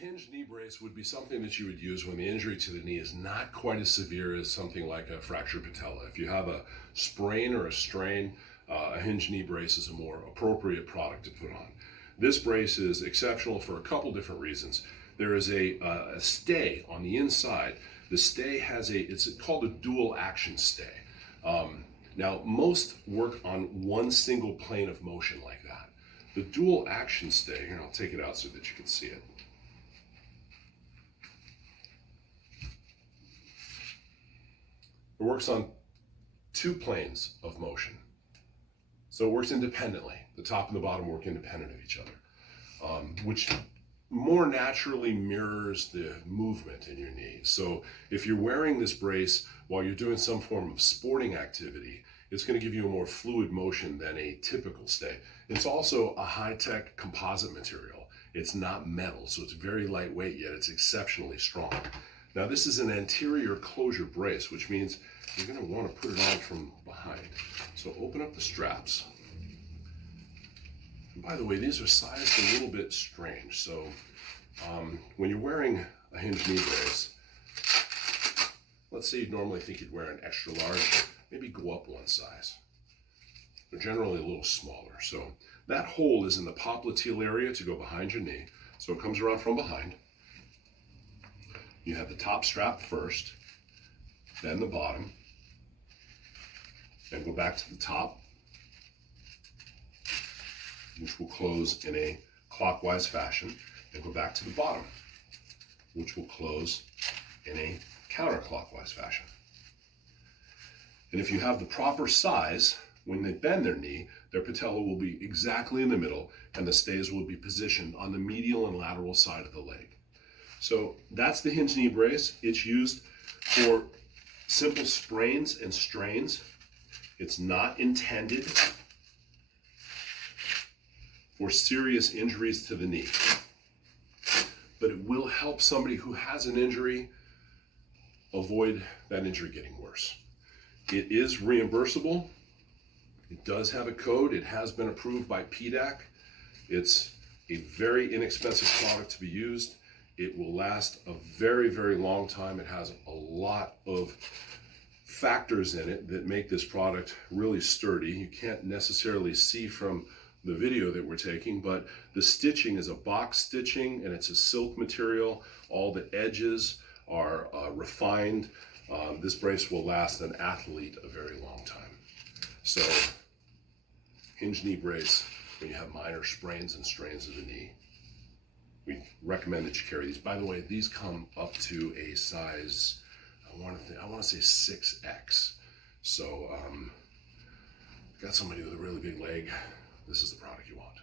hinged knee brace would be something that you would use when the injury to the knee is not quite as severe as something like a fractured patella. If you have a sprain or a strain, a hinged knee brace is a more appropriate product to put on. This brace is exceptional for a couple different reasons. There is a stay on the inside. The stay has it's called a dual action stay. Now, most work on one single plane of motion like that. The dual action stay, here, I'll take it out so that you can see it. It works on two planes of motion. So it works independently. The top and the bottom work independent of each other, which more naturally mirrors the movement in your knee. So if you're wearing this brace while you're doing some form of sporting activity, it's going to give you a more fluid motion than a typical stay. It's also a high-tech composite material. It's not metal, so it's very lightweight, yet it's exceptionally strong. Now, this is an anterior closure brace, which means you're going to want to put it on from behind. So open up the straps. And by the way, these are sized a little bit strange. So when you're wearing a hinged knee brace, let's say you normally think you'd wear an extra large, maybe go up one size. They're generally a little smaller. So that hole is in the popliteal area to go behind your knee. So it comes around from behind. You have the top strap first, then the bottom, and go back to the top, which will close in a clockwise fashion, and go back to the bottom, which will close in a counterclockwise fashion. And if you have the proper size, when they bend their knee, their patella will be exactly in the middle, and the stays will be positioned on the medial and lateral side of the leg. So that's the hinged knee brace. It's used for simple sprains and strains. It's not intended for serious injuries to the knee, but it will help somebody who has an injury avoid that injury getting worse. It is reimbursable. It does have a code. It has been approved by PDAC. It's a very inexpensive product to be used. It will last a very, very long time. It has a lot of factors in it that make this product really sturdy. You can't necessarily see from the video that we're taking, but the stitching is a box stitching and it's a silk material. All the edges are refined. This brace will last an athlete a very long time. So, hinged knee brace when you have minor sprains and strains of the knee. We recommend that you carry these. By the way, these come up to a size, I want to say 6X. So, got somebody with a really big leg, this is the product you want.